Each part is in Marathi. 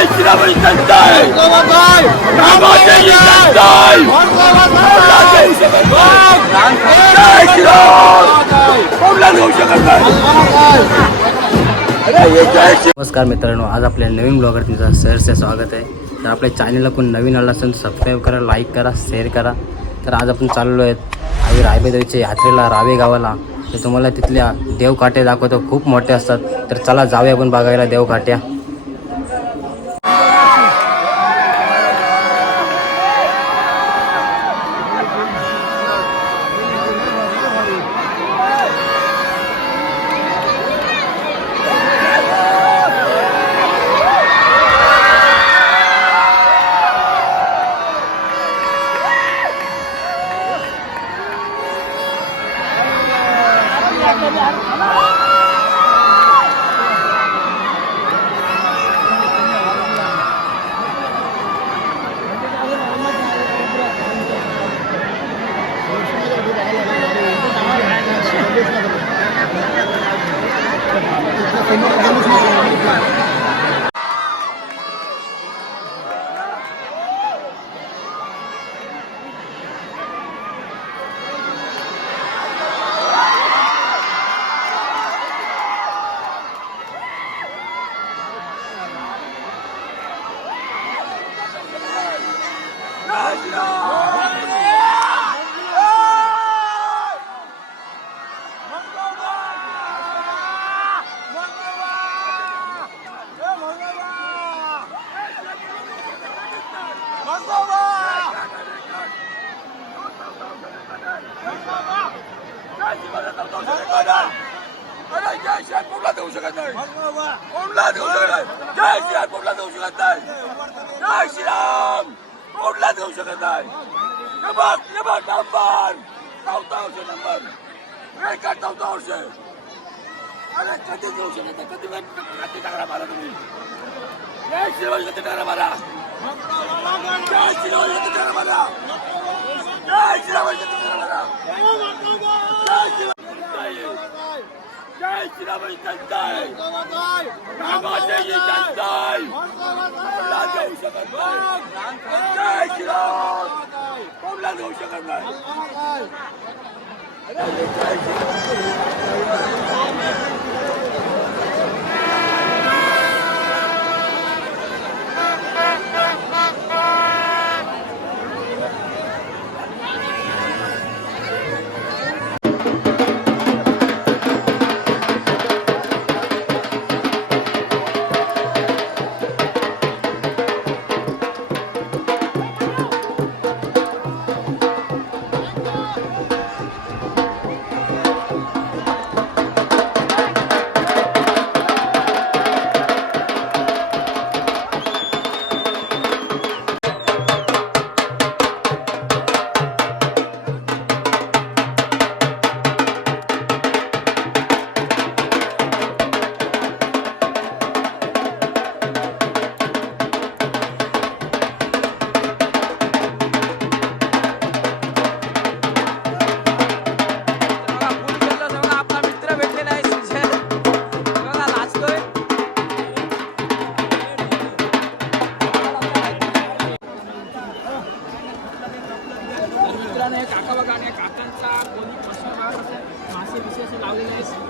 जय श्रीराम जय रामाची जय जय श्रीराम। नमस्कार मित्रांनो, आज आपल्या नवीन ब्लॉगर तुमचं सहर्ष स्वागत आहे. तर आपल्या चॅनलला कोण नवीन आला असेल तर सबस्क्राईब करा, लाईक करा, शेअर करा. तर आज आपण चाललो आहेत आई रायबेदेवीच्या यात्रेला रावे गावाला. तर तुम्हाला तिथल्या देवकाट्या दाखवतो, खूप मोठे असतात. तर चला जाऊया आपण बघायला देवकाट्या.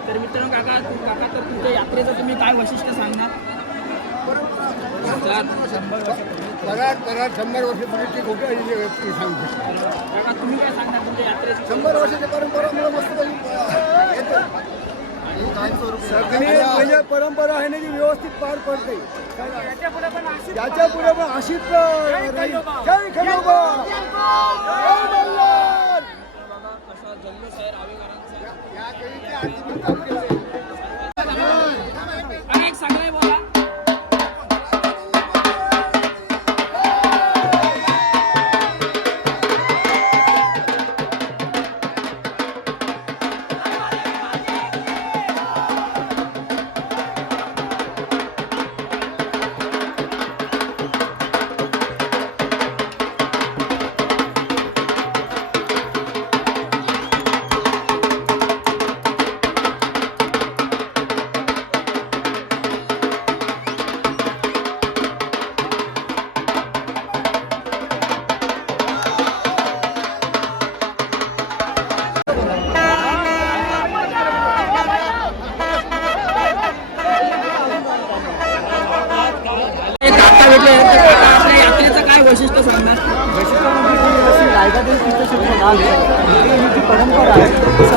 तर मित्रांनो काका तर तुमच्या यात्रेचं तुम्ही काय वैशिष्ट्य सांगणार? 100 वर्षापूर्वीची गोष्ट सांगतो. काका तुम्ही काय सांगणार तुमच्या यात्रेचं? 100 वर्षाची परंपरा मला मस्त म्हणजे परंपरा आहे ना जी व्यवस्थित पार पडते. याच्या पुढे पण अशीच राहील. जय खंडोबा, जय मल्हार. असा जल्लोष आहे रावेकरांचा. अनेक सगळे बोला.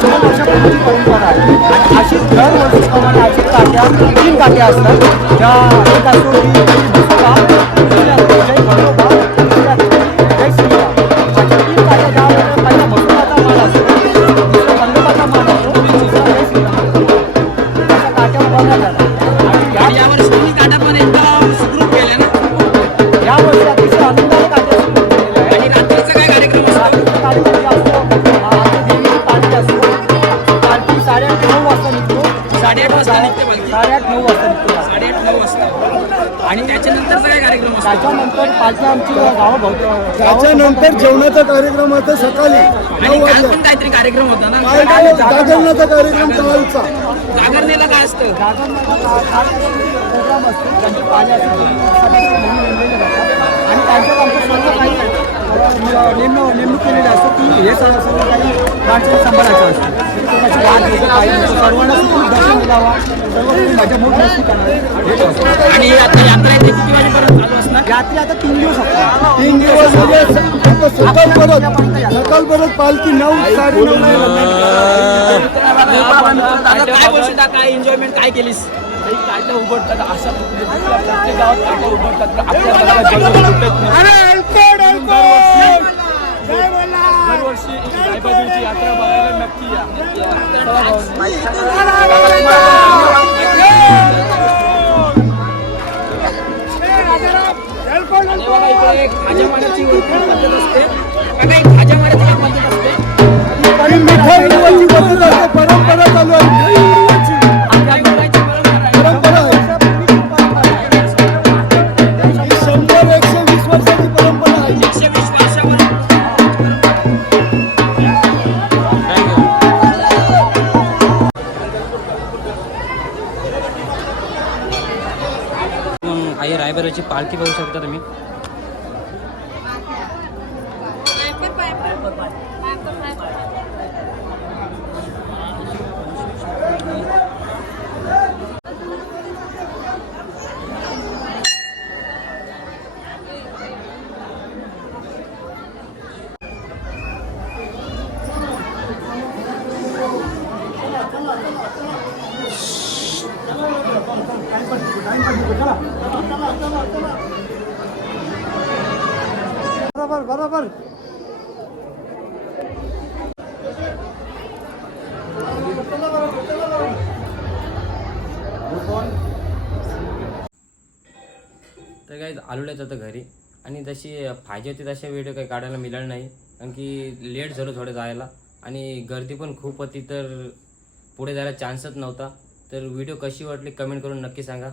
100 वर्षापूर्वीची परंपरा आहे आणि अशीच दरवर्षीप्रमाणे अशी काट्या 3 काट्या असतात ज्या एक असतो की बसोबा, दुसरी असते जय खंडोबा, तिसरी असते जय श्रीराम. अशा 3 काट्या ज्या वेळेला पहिला बसोबाचा मान असतो, दुसरा खंडोबाचा मान असतो, तिसरा जय श्रीराम. अशा काट्या उभारण्यात आल्या आणि यावर्षी तुम्ही काटा पण एकदम सुखरूप केले ना यावर्षी अतिशय आनंदाने काट्या सुरू केलेल्या आहेत. आणि रात्रीचा काय कार्यक्रम असतो रात्रीचा कार्यक्रम असतो आता देवीची पालखी असतो. पालखी 8:30-9 वाजता निघतो. 8:30 वाजता निघते पालखी. 8:30-9 वाजता निघतो. 8:30-9 वाजता आणि त्याच्यानंतरचा काय कार्यक्रम असतो त्याच्यानंतर पालखी आमची गावाभोवती. त्याच्यानंतर जेवणाचा कार्यक्रम होता सकाळी आणि काल पण काहीतरी कार्यक्रम होता ना जागरणाचा कार्यक्रम कालचा. जागरणेला काय असतं प्रोग्राम असतो त्यांचे पाले असतात आणि त्यांच्यात आमचं सर्व काही नेमणूक केलेलं असतं की हे सर्व काही माणसाला सांभाळायचं असतं. सर्वांना दर्शन द्यावा, सर्व काही माझ्या मोठ मस्ती करणार. आणि आता यात्रा इथे किती वाजेपर्यंत चालू असणार रात्री आता 3 दिवस असतात. 3 दिवस म्हणजे सकाळ परत पालखी 9-9:30 काय बोलशील काय एन्जॉयमेंट काय केलीस काट्या उघडतात अशा प्रत्येक गावात काट्या उघडतात आपल्या गावाला जन्म सुटत नाही. दरवर्षी रायबादेवीची यात्रा बघायला नक्की या. आणि बघा इकडे एक भाज्या मारण्याची पद्धत असते बघा एक भाज्या मारण्याची एक पद्धत असते परंपरा चालू आहे. काय बोलायची परंपरा आहे. परंपरा 100-120 वर्षाची परंपरा आहे. 120 वर्षापर्यंत मग आई रायबराची पालखी बघू शकता तुम्ही. बरोबर. तर काही आलेलोच आता घरी आणि जशी पाहिजे होती तसे व्हिडिओ काही काढायला मिळालं नाही कारण की लेट झालं थोडं जायला आणि गर्दी पण खूप होती तर पुढे जायला चान्सच नव्हता. तर व्हिडिओ कशी वाटली कमेंट करून नक्की सांगा.